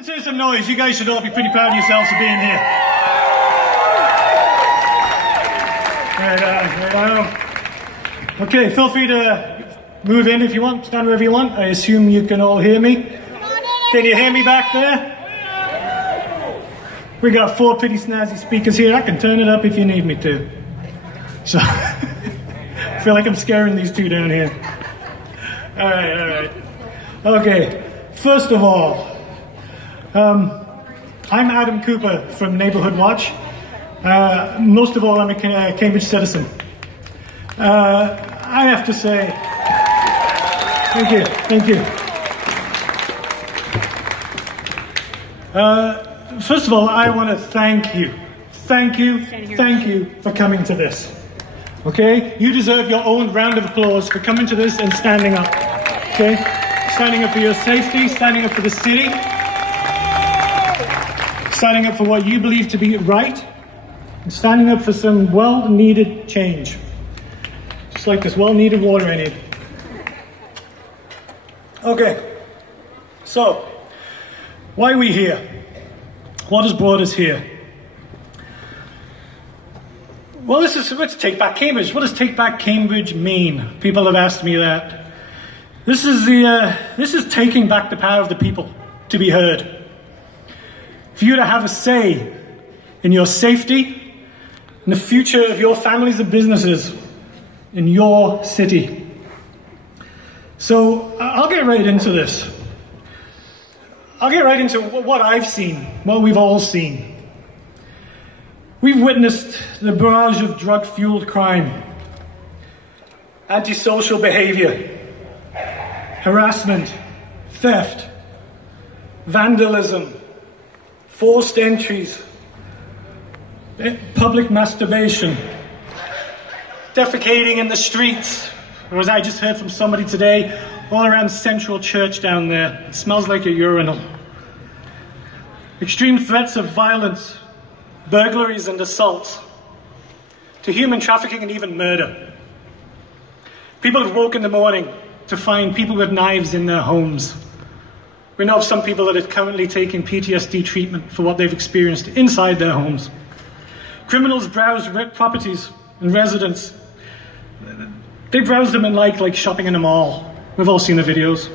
Let's hear some noise. You guys should all be pretty proud of yourselves for being here. Okay, feel free to move in if you want, stand wherever you want. I assume you can all hear me. Can you hear me back there? We got 4 pretty snazzy speakers here. I can turn it up if you need me to. So, I feel like I'm scaring these two down here. All right. Okay, first of all, I'm Adam Cooper from Neighbourhood Watch. Most of all, I'm a Cambridge citizen. I have to say, thank you. First of all, I want to thank you for coming to this. Okay? You deserve your own round of applause for coming to this and standing up. Okay? Standing up for your safety, standing up for the city, standing up for what you believe to be right, and standing up for some well-needed change. Just like this well-needed water I need. Okay, so, why are we here? What has brought us here? Well, let's take back Cambridge. What does take back Cambridge mean? People have asked me that. This is taking back the power of the people to be heard. For you to have a say in your safety, in the future of your families and businesses, in your city. So I'll get right into this. I'll get right into what I've seen, what we've all seen. We've witnessed the barrage of drug-fueled crime, antisocial behavior, harassment, theft, vandalism, forced entries, public masturbation, defecating in the streets, or as I just heard from somebody today, all around Central Church down there. It smells like a urinal. Extreme threats of violence, burglaries and assaults, to human trafficking and even murder. People have woke in the morning to find people with knives in their homes. We know of some people that are currently taking PTSD treatment for what they've experienced inside their homes. Criminals browse properties and residents. They browse them and like shopping in a mall. We've all seen the videos.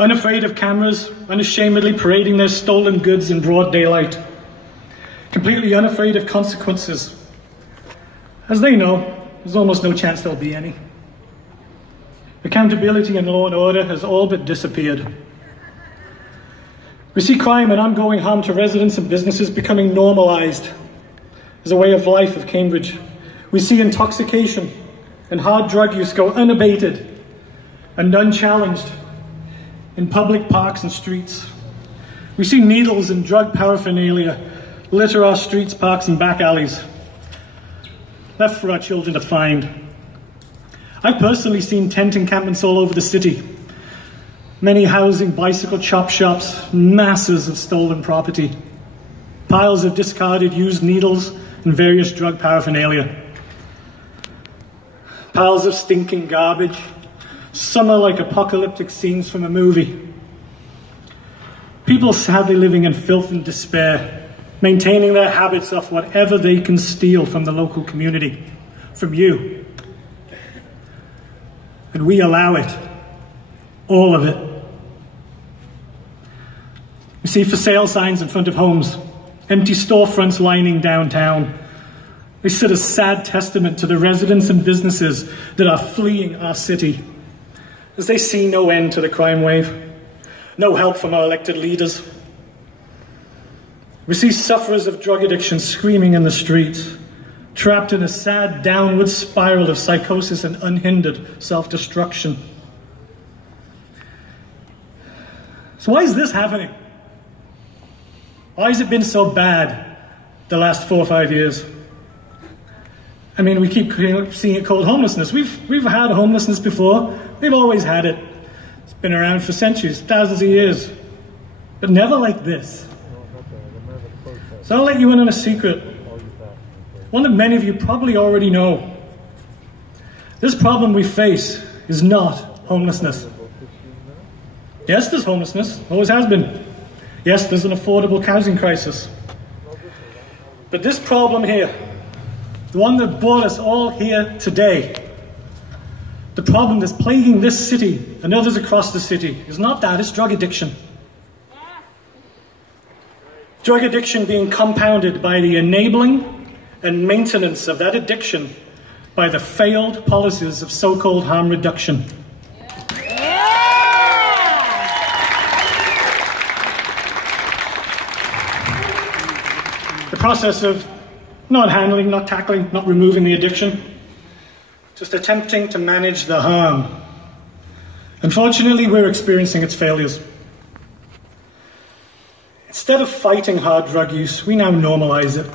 Unafraid of cameras, unashamedly parading their stolen goods in broad daylight. Completely unafraid of consequences. As they know, there's almost no chance there'll be any. Accountability and law and order has all but disappeared. We see crime and ongoing harm to residents and businesses becoming normalized as a way of life of Cambridge. We see intoxication and hard drug use go unabated and unchallenged in public parks and streets. We see needles and drug paraphernalia litter our streets, parks and back alleys, left for our children to find. I've personally seen tent encampments all over the city, many housing bicycle chop shops, masses of stolen property, piles of discarded used needles and various drug paraphernalia, piles of stinking garbage. Some are like apocalyptic scenes from a movie. People sadly living in filth and despair, maintaining their habits off whatever they can steal from the local community, from you. And we allow it, all of it. We see for sale signs in front of homes, empty storefronts lining downtown. They sit a sad testament to the residents and businesses that are fleeing our city, as they see no end to the crime wave, no help from our elected leaders. We see sufferers of drug addiction screaming in the streets, trapped in a sad downward spiral of psychosis and unhindered self-destruction. So why is this happening? Why has it been so bad the last 4 or 5 years? I mean, we keep seeing it called homelessness. We've had homelessness before. We've always had it. It's been around for centuries, thousands of years, but never like this. So I'll let you in on a secret, one that many of you probably already know. This problem we face is not homelessness. Yes, there's homelessness, always has been. Yes, there's an affordable housing crisis. But this problem here, the one that brought us all here today, the problem that's plaguing this city and others across the city is not that, it's drug addiction. Drug addiction being compounded by the enabling and maintenance of that addiction by the failed policies of so-called harm reduction. The process of not handling, not tackling, not removing the addiction, just attempting to manage the harm. Unfortunately, we're experiencing its failures. Instead of fighting hard drug use, we now normalize it.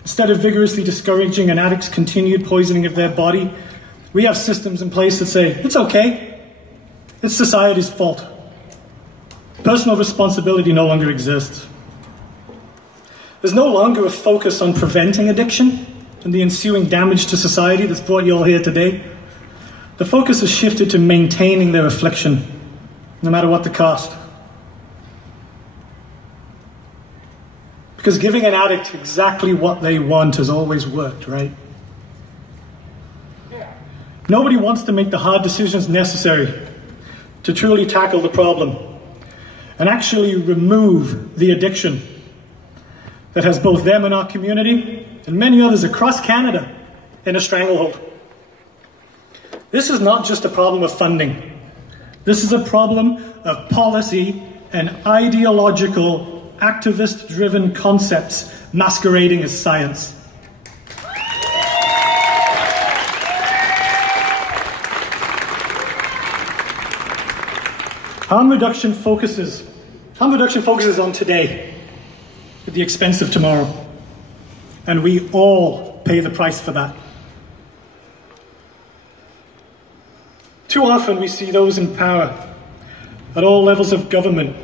Instead of vigorously discouraging an addict's continued poisoning of their body, we have systems in place that say, it's okay, it's society's fault. Personal responsibility no longer exists. There's no longer a focus on preventing addiction and the ensuing damage to society that's brought you all here today. The focus has shifted to maintaining their affliction, no matter what the cost. Because giving an addict exactly what they want has always worked, right? Nobody wants to make the hard decisions necessary to truly tackle the problem and actually remove the addiction that has both them and our community and many others across Canada in a stranglehold. This is not just a problem of funding. This is a problem of policy and ideological, activist-driven concepts masquerading as science. Harm reduction focuses on today at the expense of tomorrow. And we all pay the price for that. Too often we see those in power at all levels of government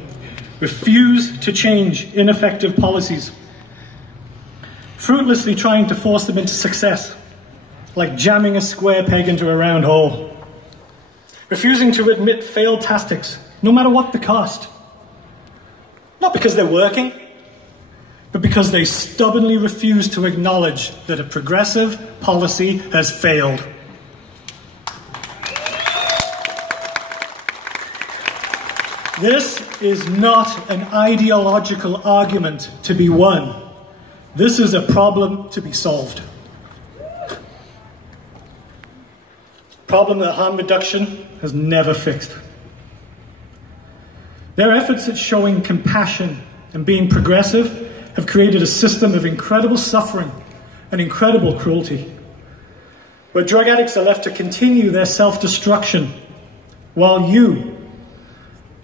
refuse to change ineffective policies, fruitlessly trying to force them into success, like jamming a square peg into a round hole, refusing to admit failed tactics, no matter what the cost. Not because they're working, but because they stubbornly refuse to acknowledge that a progressive policy has failed. This is not an ideological argument to be won. This is a problem to be solved. Problem that harm reduction has never fixed. Their efforts at showing compassion and being progressive have created a system of incredible suffering and incredible cruelty, where drug addicts are left to continue their self-destruction while you,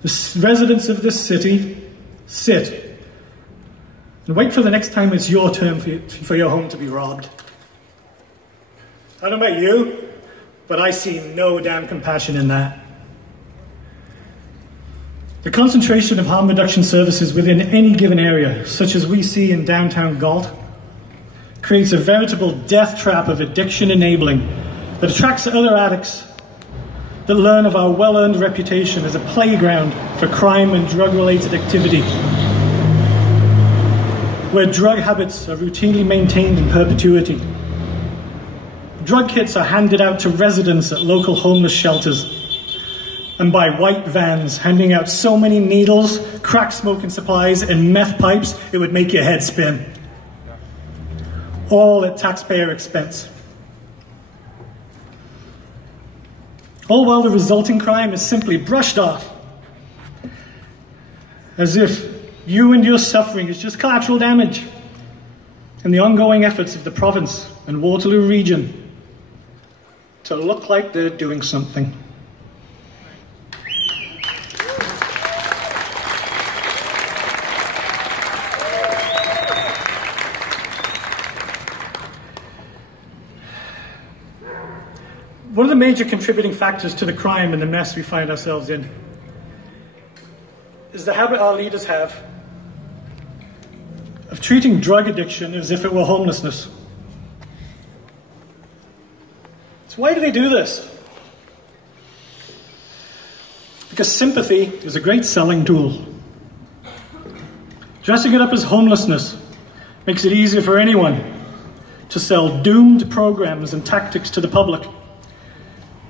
the residents of this city, sit and wait for the next time it's your turn for your home to be robbed. I don't know about you, but I see no damn compassion in that. The concentration of harm reduction services within any given area, such as we see in downtown Galt, creates a veritable death trap of addiction enabling that attracts other addicts that learn of our well-earned reputation as a playground for crime and drug-related activity, where drug habits are routinely maintained in perpetuity. Drug kits are handed out to residents at local homeless shelters and by white vans handing out so many needles, crack smoking supplies, and meth pipes it would make your head spin. All at taxpayer expense. All while the resulting crime is simply brushed off, as if you and your suffering is just collateral damage, and the ongoing efforts of the province and Waterloo region to look like they're doing something. One of the major contributing factors to the crime and the mess we find ourselves in is the habit our leaders have of treating drug addiction as if it were homelessness. So why do they do this? Because sympathy is a great selling tool. Dressing it up as homelessness makes it easier for anyone to sell doomed programs and tactics to the public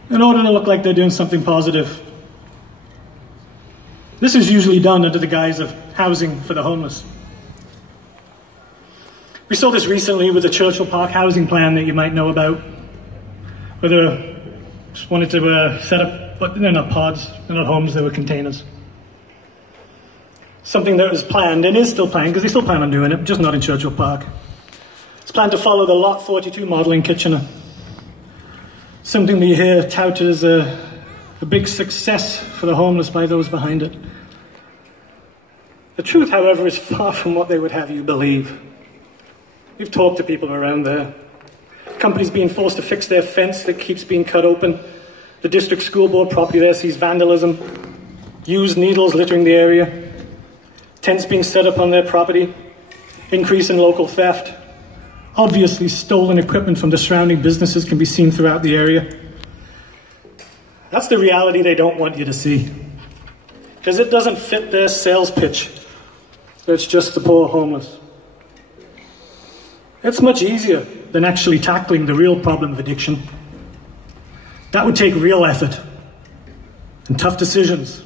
in order to look like they're doing something positive. This is usually done under the guise of housing for the homeless. We saw this recently with the Churchill Park housing plan that you might know about, where they just wanted to set up, but they're not pods, they're not homes, they were containers. Something that was planned, and is still planned, because they still plan on doing it, just not in Churchill Park. It's planned to follow the Lot 42 model in Kitchener. Something that you hear touted as a big success for the homeless by those behind it. The truth, however, is far from what they would have you believe. We've talked to people around there. Companies being forced to fix their fence that keeps being cut open. The district school board property there sees vandalism, used needles littering the area, tents being set up on their property, increase in local theft. Obviously, stolen equipment from the surrounding businesses can be seen throughout the area. That's the reality they don't want you to see, because it doesn't fit their sales pitch. It's just the poor homeless. It's much easier than actually tackling the real problem of addiction. That would take real effort and tough decisions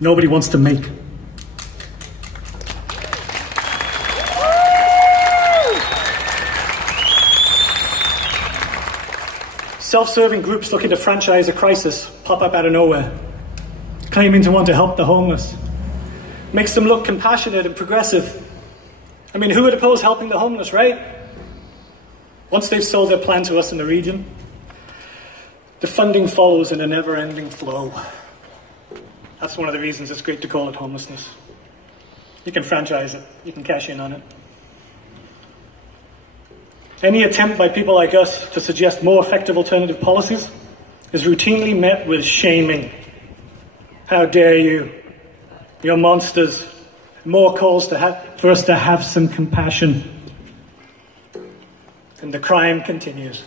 nobody wants to make. Self-serving groups looking to franchise a crisis pop up out of nowhere, claiming to want to help the homeless. Makes them look compassionate and progressive. I mean, who would oppose helping the homeless, right? Once they've sold their plan to us in the region, the funding follows in a never-ending flow. That's one of the reasons it's great to call it homelessness. You can franchise it. You can cash in on it. Any attempt by people like us to suggest more effective alternative policies is routinely met with shaming. How dare you? You're monsters. More calls for us to have some compassion. And the crime continues.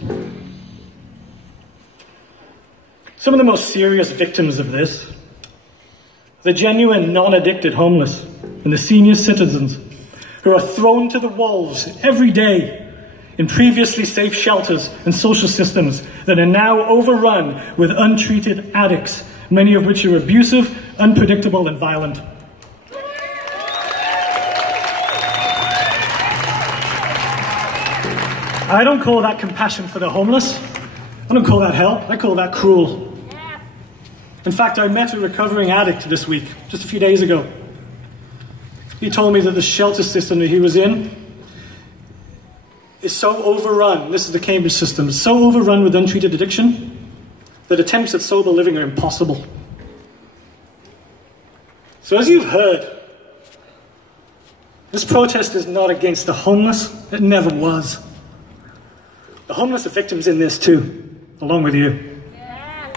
Some of the most serious victims of this, the genuine non-addicted homeless and the senior citizens who are thrown to the wolves every day in previously safe shelters and social systems that are now overrun with untreated addicts, many of which are abusive, unpredictable, and violent. I don't call that compassion for the homeless. I don't call that help. I call that cruel. In fact, I met a recovering addict this week, just a few days ago. He told me that the shelter system that he was in is so overrun, this is the Cambridge system, so overrun with untreated addiction that attempts at sober living are impossible. So as you've heard, this protest is not against the homeless. It never was. The homeless are victims in this too, along with you. Yeah.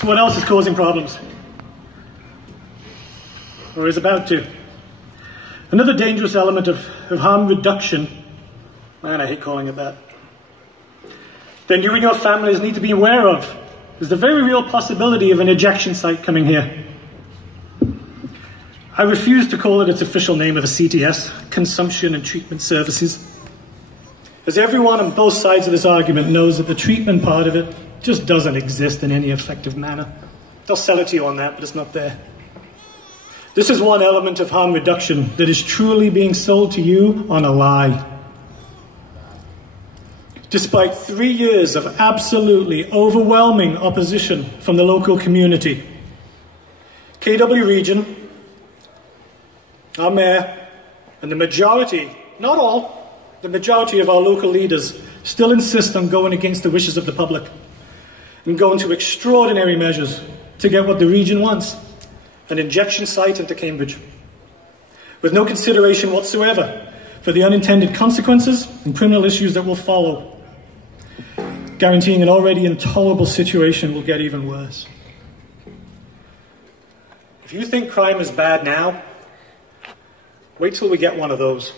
So what else is causing problems? Or is about to? Another dangerous element of harm reduction, man, I hate calling it that, then you and your families need to be aware of is the very real possibility of an ejection site coming here. I refuse to call it its official name of a CTS, Consumption and Treatment Services, as everyone on both sides of this argument knows that the treatment part of it just doesn't exist in any effective manner. They'll sell it to you on that, but it's not there. This is one element of harm reduction that is truly being sold to you on a lie. Despite 3 years of absolutely overwhelming opposition from the local community, KW Region, our mayor, and the majority, not all, the majority of our local leaders still insist on going against the wishes of the public and going to extraordinary measures to get what the region wants, an injection site into Cambridge, with no consideration whatsoever for the unintended consequences and criminal issues that will follow, guaranteeing an already intolerable situation will get even worse. If you think crime is bad now, wait till we get one of those.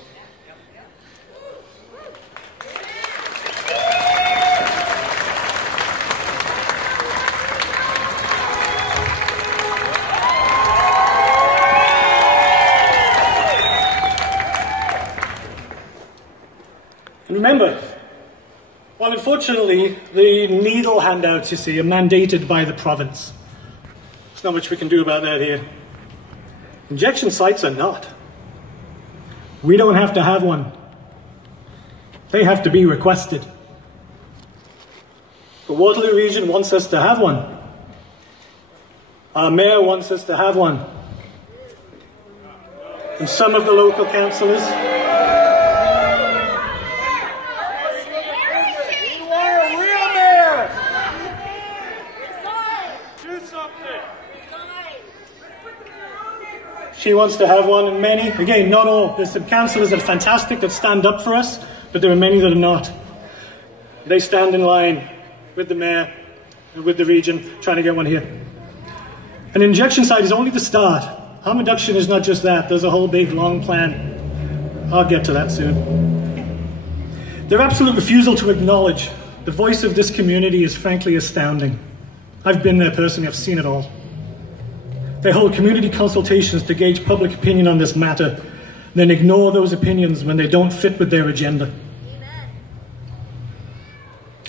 Remember, well, unfortunately, the needle handouts, you see, are mandated by the province. There's not much we can do about that here. Injection sites are not. We don't have to have one. They have to be requested. The Waterloo region wants us to have one. Our mayor wants us to have one. And some of the local councillors. We want a real mayor! Do something! She wants to have one, and many, again, not all. There's some councillors that are fantastic that stand up for us, but there are many that are not. They stand in line with the mayor and with the region trying to get one here. An injection site is only the start. Harm reduction is not just that. There's a whole big, long plan. I'll get to that soon. Their absolute refusal to acknowledge the voice of this community is frankly astounding. I've been there personally. I've seen it all. They hold community consultations to gauge public opinion on this matter, then ignore those opinions when they don't fit with their agenda.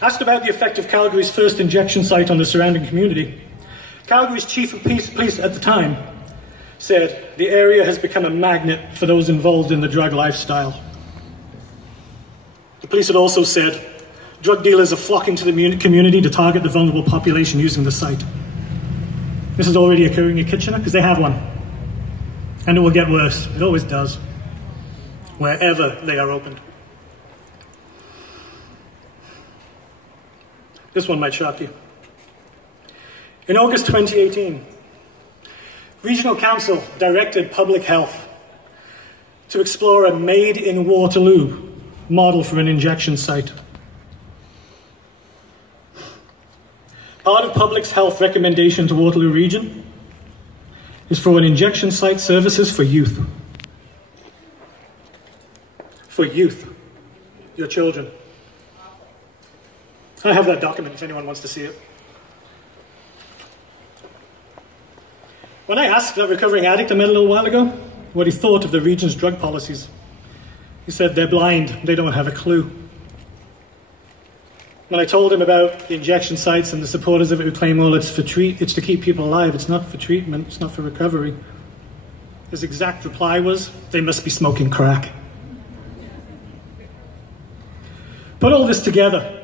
Asked about the effect of Calgary's first injection site on the surrounding community, Calgary's chief of police at the time said the area has become a magnet for those involved in the drug lifestyle. The police had also said drug dealers are flocking to the community to target the vulnerable population using the site. This is already occurring in Kitchener because they have one. And it will get worse. It always does. Wherever they are opened. This one might shock you. In August 2018, Regional Council directed Public Health to explore a Made in Waterloo model for an injection site. Part of Public Health recommendation to Waterloo Region is for an injection site services for youth. For youth, your children. I have that document if anyone wants to see it. When I asked that recovering addict I met a little while ago what he thought of the region's drug policies, he said they're blind, they don't have a clue. When I told him about the injection sites and the supporters of it who claim, well, it's to keep people alive, it's not for treatment, it's not for recovery, his exact reply was, they must be smoking crack. Put all this together,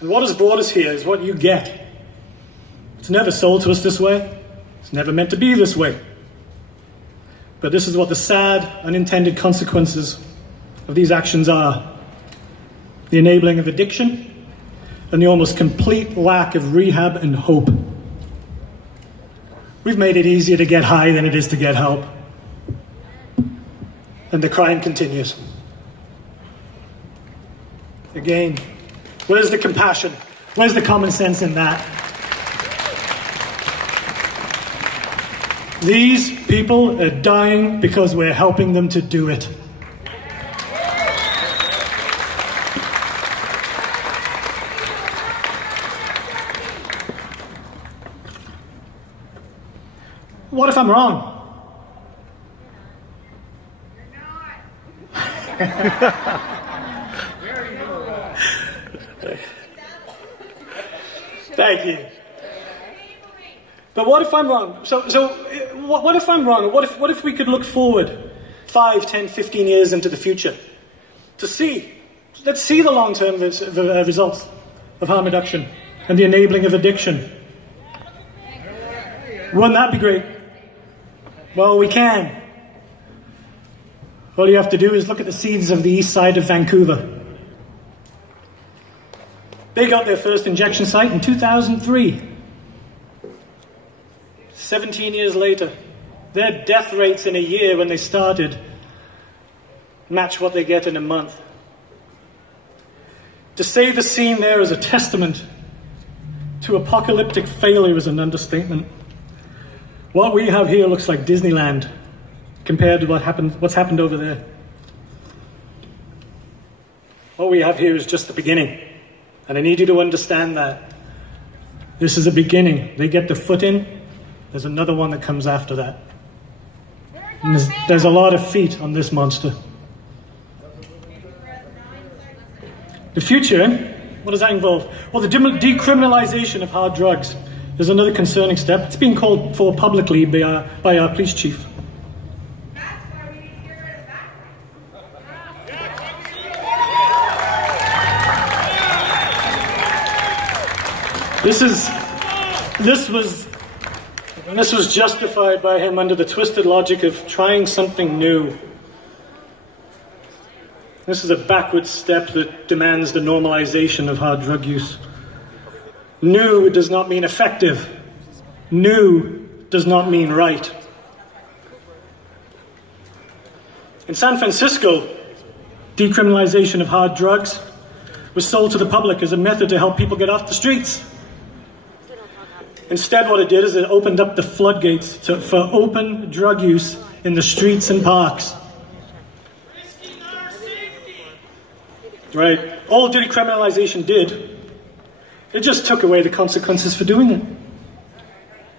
and what has brought us here is what you get. It's never sold to us this way. It's never meant to be this way. But this is what the sad, unintended consequences of these actions are. The enabling of addiction and the almost complete lack of rehab and hope. We've made it easier to get high than it is to get help. And the crime continues. Again, where's the compassion? Where's the common sense in that? These people are dying because we're helping them to do it. What if I'm wrong? Thank you. But what if I'm wrong? So what if I'm wrong? What if we could look forward 5, 10, 15 years into the future to see, let's see the long-term results of harm reduction and the enabling of addiction. Wouldn't that be great? Well, we can. All you have to do is look at the seeds of the east side of Vancouver. They got their first injection site in 2003. 17 years later, their death rates in a year when they started match what they get in a month. To say the scene there is a testament to apocalyptic failure is an understatement. What we have here looks like Disneyland compared to what's happened over there. What we have here is just the beginning. And I need you to understand that. This is a beginning. They get the foot in. There's another one that comes after that. And there's a lot of feet on this monster. The future, what does that involve? Well, the decriminalization of hard drugs is another concerning step. It's being called for publicly by our police chief. This was justified by him under the twisted logic of trying something new. This is a backward step that demands the normalization of hard drug use. New does not mean effective. New does not mean right. In San Francisco, decriminalization of hard drugs was sold to the public as a method to help people get off the streets. Instead, what it did is it opened up the floodgates for open drug use in the streets and parks. Right. All decriminalization did, it just took away the consequences for doing it.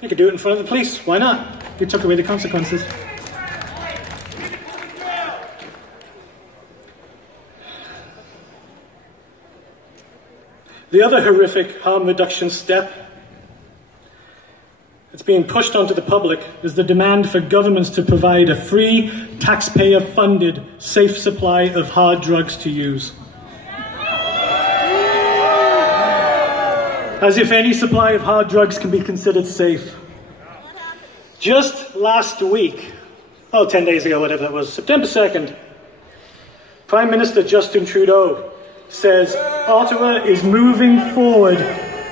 You could do it in front of the police. Why not? You took away the consequences. The other horrific harm reduction step that's being pushed onto the public is the demand for governments to provide a free, taxpayer-funded, safe supply of hard drugs to use. As if any supply of hard drugs can be considered safe. Just last week, 10 days ago, whatever that was, September 2nd, Prime Minister Justin Trudeau says Ottawa is moving forward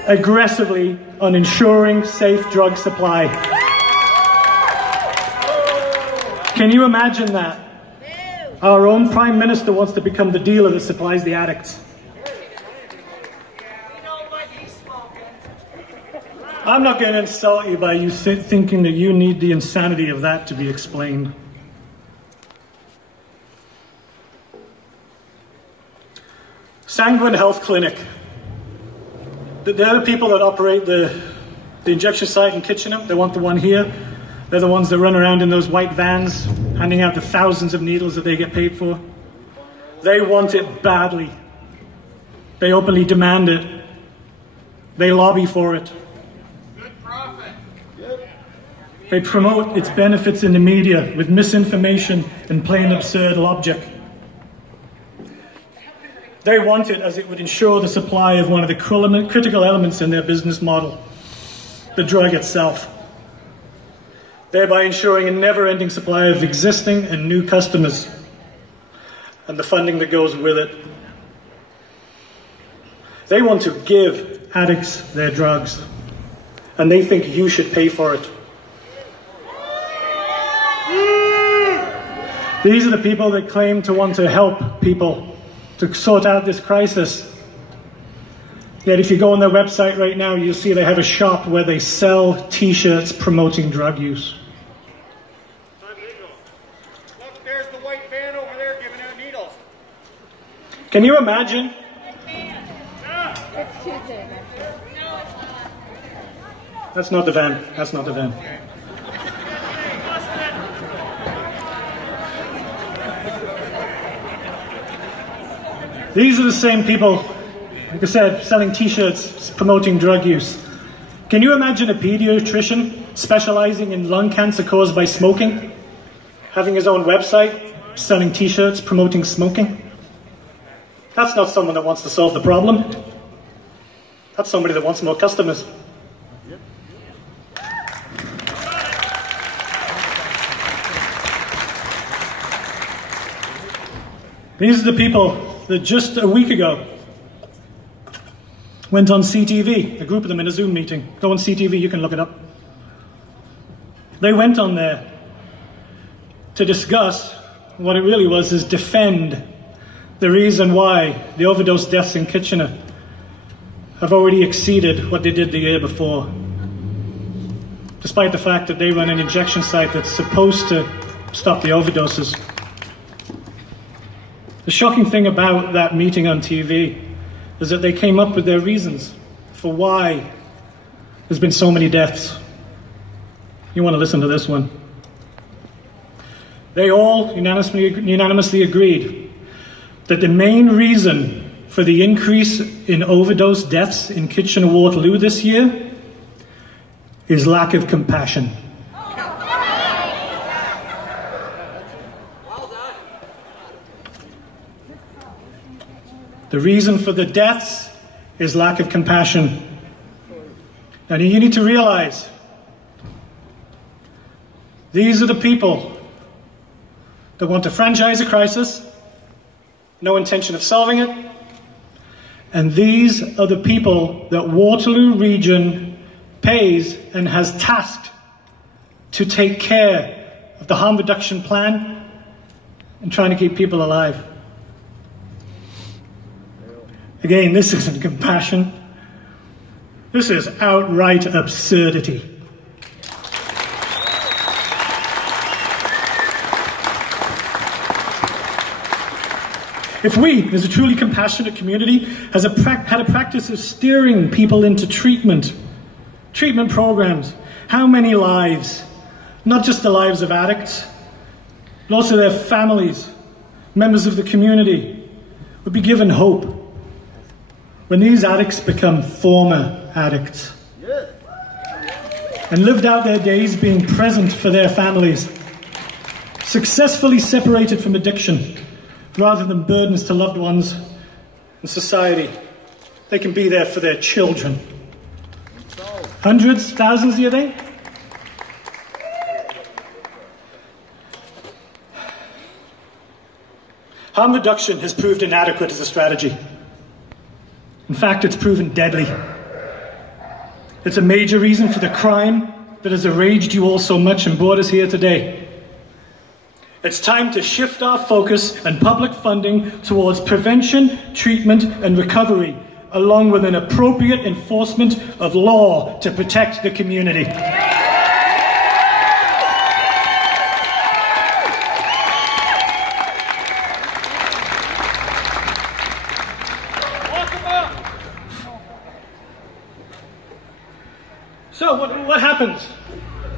aggressively on ensuring safe drug supply. Can you imagine that? Our own Prime Minister wants to become the dealer that supplies the addicts. I'm not going to insult you by you thinking that you need the insanity of that to be explained. Sanguine Health Clinic. They're the people that operate the injection site in Kitchener. They want the one here. They're the ones that run around in those white vans, handing out the thousands of needles that they get paid for. They want it badly. They openly demand it. They lobby for it. They promote its benefits in the media with misinformation and plain absurd logic. They want it as it would ensure the supply of one of the critical elements in their business model, the drug itself, thereby ensuring a never-ending supply of existing and new customers and the funding that goes with it. They want to give addicts their drugs, and they think you should pay for it. These are the people that claim to want to help people to sort out this crisis. Yet if you go on their website right now, you'll see they have a shop where they sell t-shirts promoting drug use. Look, there's the white van over there giving out needles. Can you imagine? It's Tuesday. That's not the van. That's not the van. These are the same people, like I said, selling t-shirts, promoting drug use. Can you imagine a pediatrician specializing in lung cancer caused by smoking, having his own website, selling t-shirts, promoting smoking? That's not someone that wants to solve the problem. That's somebody that wants more customers. These are the people that just a week ago went on CTV, a group of them in a Zoom meeting. Go on CTV, you can look it up. They went on there to discuss what it really was, is defend the reason why the overdose deaths in Kitchener have already exceeded what they did the year before. Despite the fact that they run an injection site that's supposed to stop the overdoses. The shocking thing about that meeting on TV is that they came up with their reasons for why there's been so many deaths. You want to listen to this one. They all unanimously agreed that the main reason for the increase in overdose deaths in Kitchener-Waterloo this year is lack of compassion. The reason for the deaths is lack of compassion. And you need to realize, these are the people that want to franchise a crisis, no intention of solving it, and these are the people that Waterloo Region pays and has tasked to take care of the harm reduction plan and trying to keep people alive. Again, this isn't compassion. This is outright absurdity. If we, as a truly compassionate community, had a practice of steering people into treatment programs, how many lives, not just the lives of addicts, but also their families, members of the community, would be given hope when these addicts become former addicts and lived out their days being present for their families, successfully separated from addiction rather than burdens to loved ones and society. They can be there for their children. Hundreds, thousands, do you think? Harm reduction has proved inadequate as a strategy. In fact, it's proven deadly. It's a major reason for the crime that has enraged you all so much and brought us here today. It's time to shift our focus and public funding towards prevention, treatment, and recovery, along with an appropriate enforcement of law to protect the community. So what happens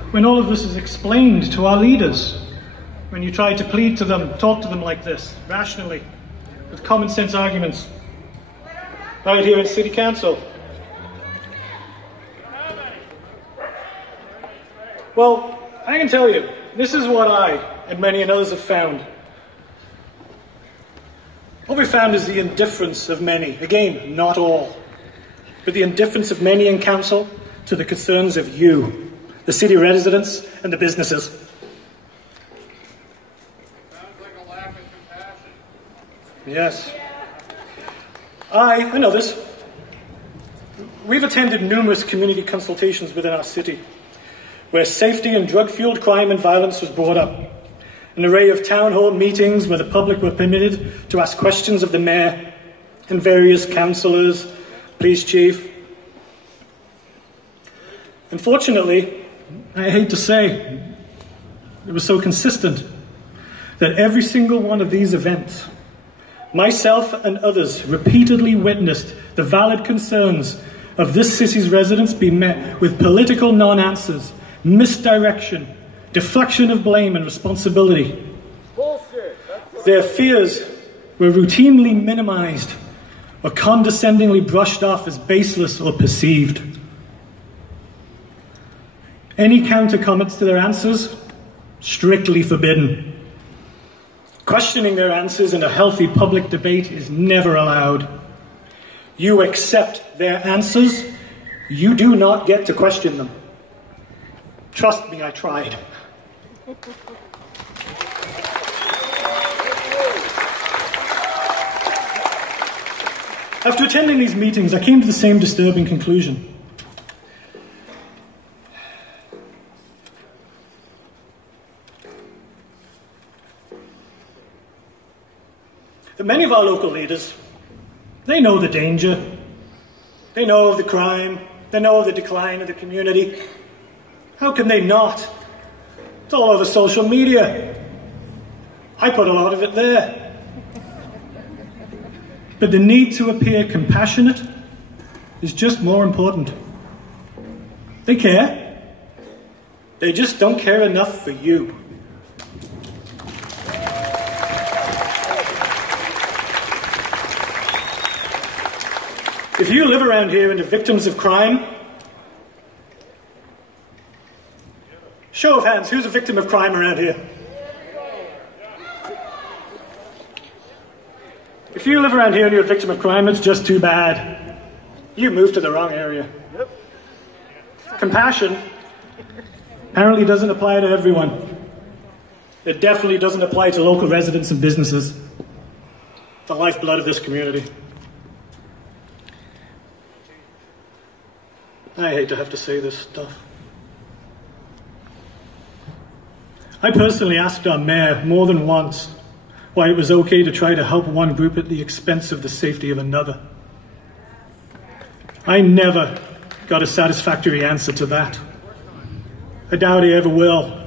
when all of this is explained to our leaders? When you try to plead to them, talk to them like this, rationally, with common sense arguments, right here in City Council? Well, I can tell you, this is what I and many others have found. What we found is the indifference of many, again, not all, but the indifference of many in Council to the concerns of you, the city residents and the businesses. Sounds like a lack of compassion. Yes. I and others, we've attended numerous community consultations within our city, where safety and drug-fueled crime and violence was brought up. An array of town hall meetings where the public were permitted to ask questions of the mayor and various councillors, police chief. Unfortunately, I hate to say, it was so consistent that every single one of these events, myself and others repeatedly witnessed the valid concerns of this city's residents be met with political non-answers, misdirection, deflection of blame and responsibility. Bullshit. Their fears were routinely minimized or condescendingly brushed off as baseless or perceived. Any counter comments to their answers, strictly forbidden. Questioning their answers in a healthy public debate is never allowed. You accept their answers, you do not get to question them. Trust me, I tried. After attending these meetings, I came to the same disturbing conclusion. That many of our local leaders, they know the danger, they know of the crime, they know of the decline of the community. How can they not? It's all over social media. I put a lot of it there. But the need to appear compassionate is just more important. They care. They just don't care enough for you. If you live around here and are victims of crime, show of hands, who's a victim of crime around here? If you live around here and you're a victim of crime, it's just too bad. You moved to the wrong area. Compassion apparently doesn't apply to everyone. It definitely doesn't apply to local residents and businesses, the lifeblood of this community. I hate to have to say this stuff. I personally asked our mayor more than once why it was okay to try to help one group at the expense of the safety of another. I never got a satisfactory answer to that. I doubt I ever will.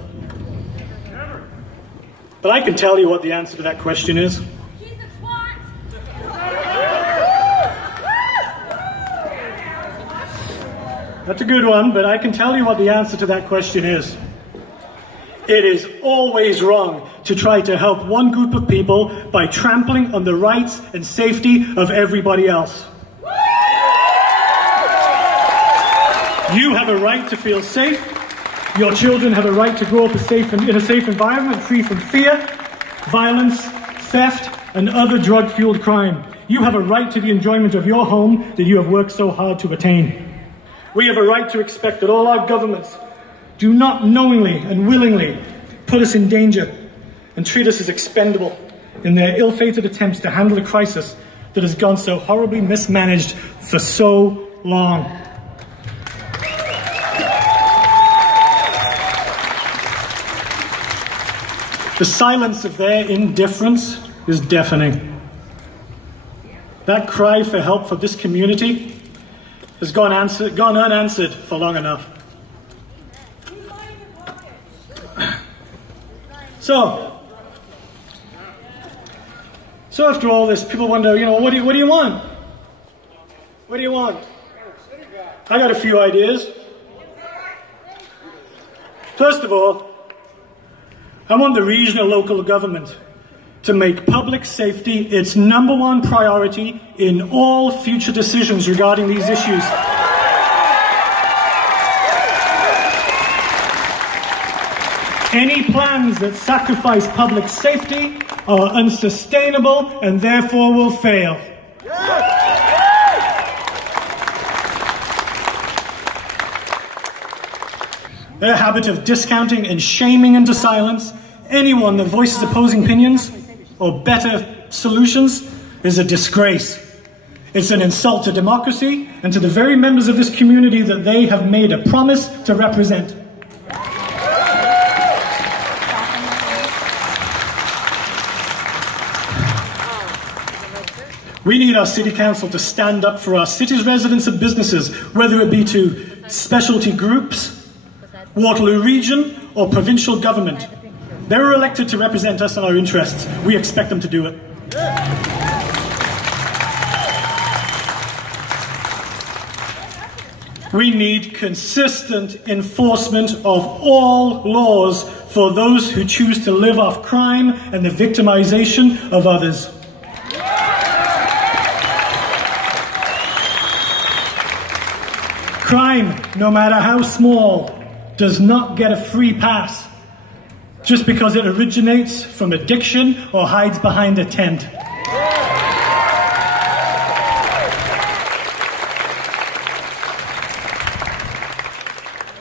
But I can tell you what the answer to that question is. That's a good one, but I can tell you what the answer to that question is. It is always wrong to try to help one group of people by trampling on the rights and safety of everybody else. You have a right to feel safe. Your children have a right to grow up in a safe environment, free from fear, violence, theft, and other drug-fueled crime. You have a right to the enjoyment of your home that you have worked so hard to attain. We have a right to expect that all our governments do not knowingly and willingly put us in danger and treat us as expendable in their ill-fated attempts to handle a crisis that has gone so horribly mismanaged for so long. The silence of their indifference is deafening. That cry for help for this community has gone unanswered for long enough. So after all this, people wonder, what do you want? What do you want? I got a few ideas. First of all, I want the regional local government to make public safety its #1 priority in all future decisions regarding these issues. Any plans that sacrifice public safety are unsustainable and therefore will fail. Their habit of discounting and shaming into silence anyone that voices opposing opinions or better solutions is a disgrace. It's an insult to democracy and to the very members of this community that they have made a promise to represent. We need our city council to stand up for our city's residents and businesses, whether it be to specialty groups, Waterloo Region, or provincial government. They were elected to represent us and our interests. We expect them to do it. We need consistent enforcement of all laws for those who choose to live off crime and the victimization of others. Crime, no matter how small, does not get a free pass just because it originates from addiction or hides behind a tent.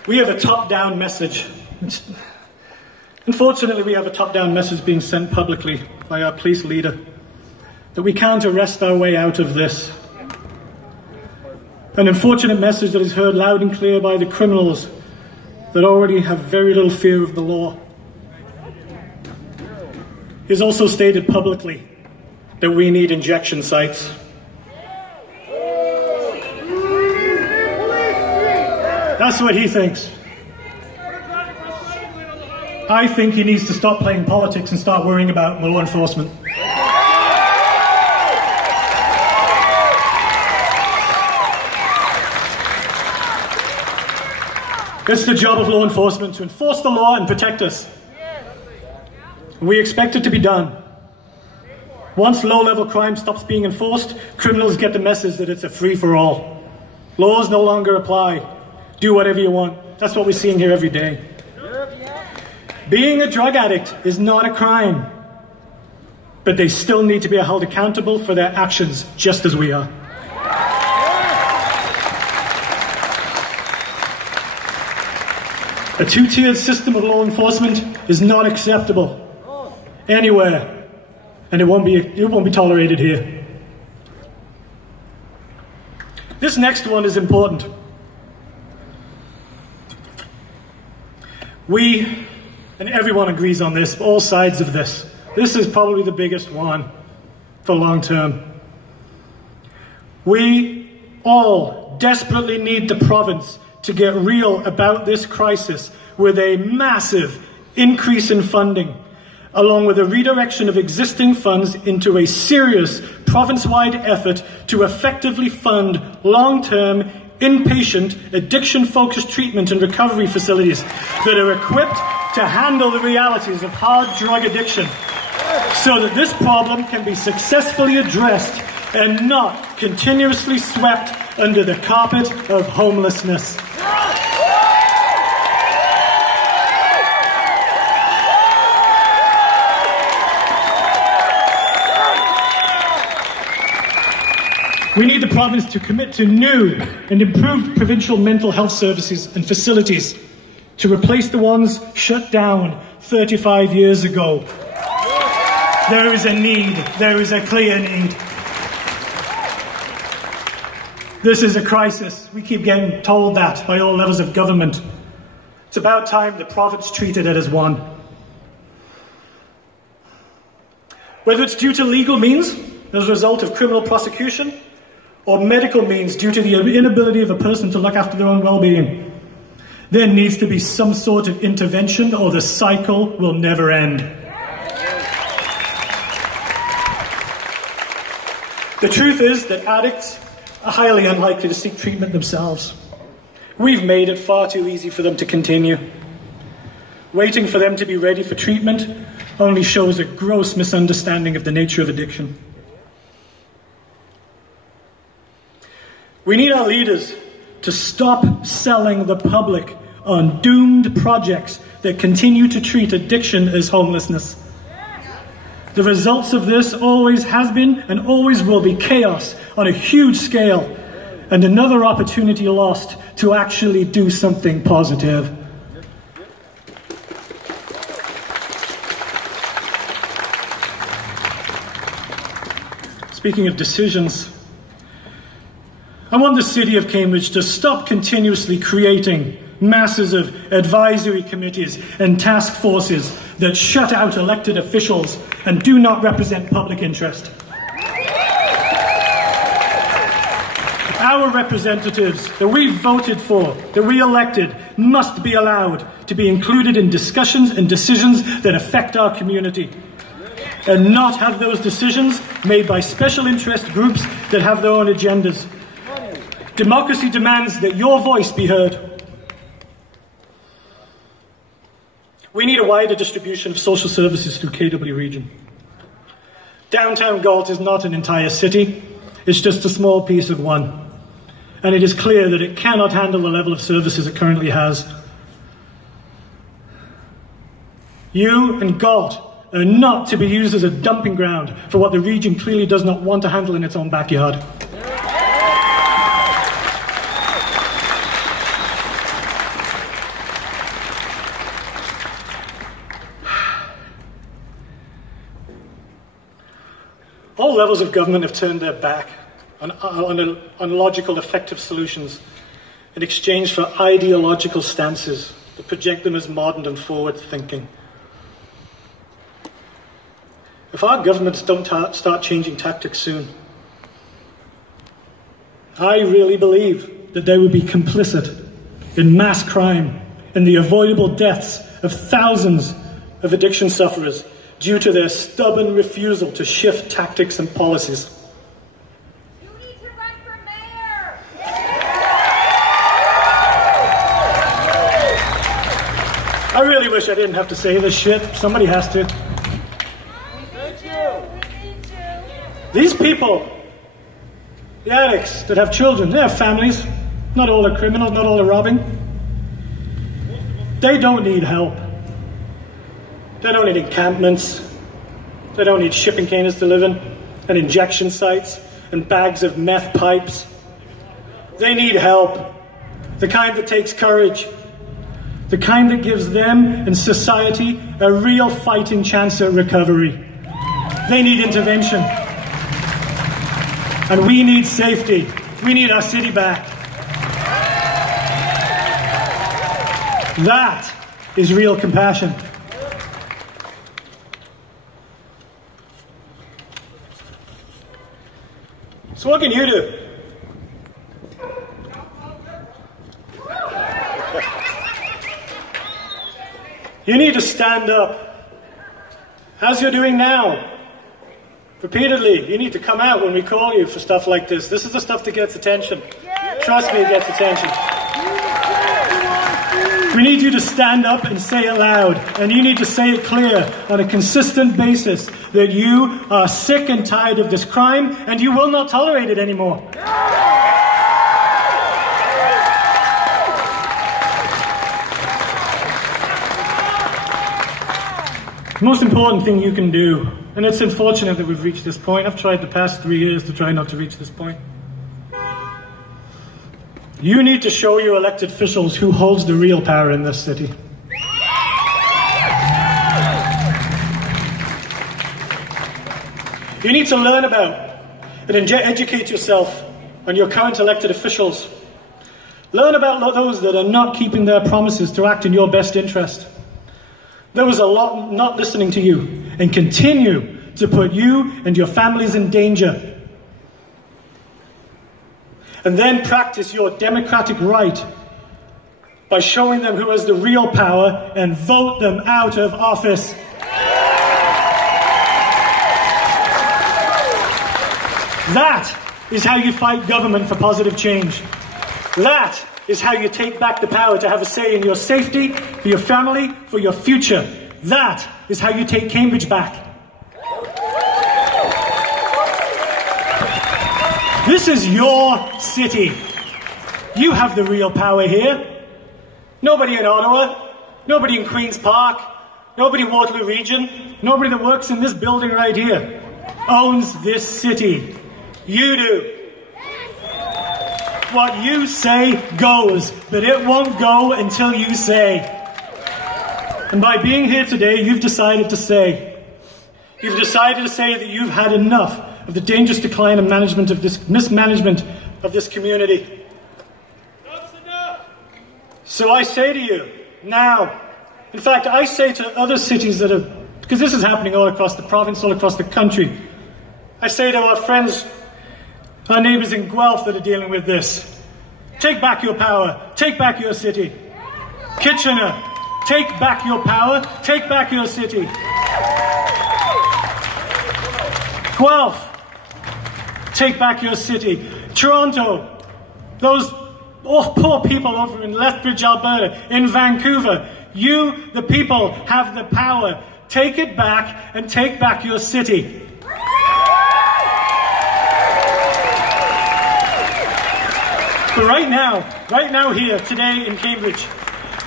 We have a top-down message. Unfortunately, we have a top-down message being sent publicly by our police leader that we can't arrest our way out of this. An unfortunate message that is heard loud and clear by the criminals that already have very little fear of the law. He has also stated publicly that we need injection sites. That's what he thinks. I think he needs to stop playing politics and start worrying about law enforcement. It's the job of law enforcement to enforce the law and protect us. We expect it to be done. Once low-level crime stops being enforced, criminals get the message that it's a free-for-all. Laws no longer apply. Do whatever you want. That's what we're seeing here every day. Being a drug addict is not a crime, but they still need to be held accountable for their actions, just as we are. A two-tiered system of law enforcement is not acceptable anywhere, and it won't be tolerated here. This next one is important. We, and everyone agrees on this, all sides of this. This is probably the biggest one for long term. We all desperately need the province to get real about this crisis with a massive increase in funding, along with a redirection of existing funds into a serious province-wide effort to effectively fund long-term, inpatient, addiction-focused treatment and recovery facilities that are equipped to handle the realities of hard drug addiction, so that this problem can be successfully addressed and not continuously swept under the carpet of homelessness. We need the province to commit to new and improved provincial mental health services and facilities to replace the ones shut down 35 years ago. There is a need. There is a clear need. This is a crisis. We keep getting told that by all levels of government. It's about time the province treated it as one. Whether it's due to legal means as a result of criminal prosecution, or medical means due to the inability of a person to look after their own well-being, there needs to be some sort of intervention or the cycle will never end. The truth is that addicts are highly unlikely to seek treatment themselves. We've made it far too easy for them to continue. Waiting for them to be ready for treatment only shows a gross misunderstanding of the nature of addiction. We need our leaders to stop selling the public on doomed projects that continue to treat addiction as homelessness. The results of this always has been and always will be chaos on a huge scale, and another opportunity lost to actually do something positive. Speaking of decisions, I want the City of Cambridge to stop continuously creating masses of advisory committees and task forces that shut out elected officials and do not represent public interest. Our representatives that we voted for, that we elected, must be allowed to be included in discussions and decisions that affect our community, and not have those decisions made by special interest groups that have their own agendas. Democracy demands that your voice be heard. We need a wider distribution of social services through KW Region. Downtown Galt is not an entire city, it's just a small piece of one. And it is clear that it cannot handle the level of services it currently has. You and Galt are not to be used as a dumping ground for what the region clearly does not want to handle in its own backyard. All levels of government have turned their back on logical, effective solutions in exchange for ideological stances that project them as modern and forward-thinking. If our governments don't start changing tactics soon, I really believe that they would be complicit in mass crime and the avoidable deaths of thousands of addiction sufferers due to their stubborn refusal to shift tactics and policies. You need to run for mayor! I really wish I didn't have to say this shit. Somebody has to. We need you! We need you! These people, the addicts that have children, they have families. Not all are criminals, not all are robbing. They don't need help. They don't need encampments. They don't need shipping containers to live in, and injection sites, and bags of meth pipes. They need help. The kind that takes courage. The kind that gives them and society a real fighting chance at recovery. They need intervention. And we need safety. We need our city back. That is real compassion. So what can you do? You need to stand up, as you're doing now. Repeatedly, you need to come out when we call you for stuff like this. This is the stuff that gets attention. Trust me, it gets attention. We need you to stand up and say it loud, and you need to say it clear on a consistent basis that you are sick and tired of this crime and you will not tolerate it anymore. The most important thing you can do, and it's unfortunate that we've reached this point. I've tried the past 3 years to try not to reach this point. You need to show your elected officials who holds the real power in this city. You need to learn about and educate yourself on your current elected officials. Learn about those that are not keeping their promises to act in your best interest. Those are not listening to you and continue to put you and your families in danger. And then practice your democratic right by showing them who has the real power and vote them out of office. That is how you fight government for positive change. That is how you take back the power to have a say in your safety, for your family, for your future. That is how you take Cambridge back. This is your city. You have the real power here. Nobody in Ottawa, nobody in Queen's Park, nobody in Waterloo Region, nobody that works in this building right here owns this city. You do. What you say goes, but it won't go until you say. And by being here today, you've decided to say. You've decided to say that you've had enough of the dangerous decline and mismanagement of this community. That's enough. So I say to you, now, in fact, I say to other cities that have, because this is happening all across the province, all across the country, I say to our friends, our neighbours in Guelph that are dealing with this, take back your power, take back your city. Kitchener, take back your power, take back your city. Guelph, take back your city. Toronto, those poor people over in Lethbridge, Alberta, in Vancouver, you, the people, have the power. Take it back and take back your city. But right now here, today in Cambridge,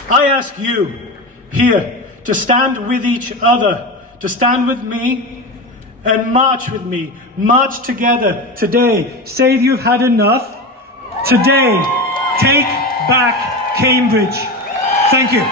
I ask you here to stand with each other, to stand with me and march with me. March together today. Say you've had enough. Today, take back Cambridge. Thank you.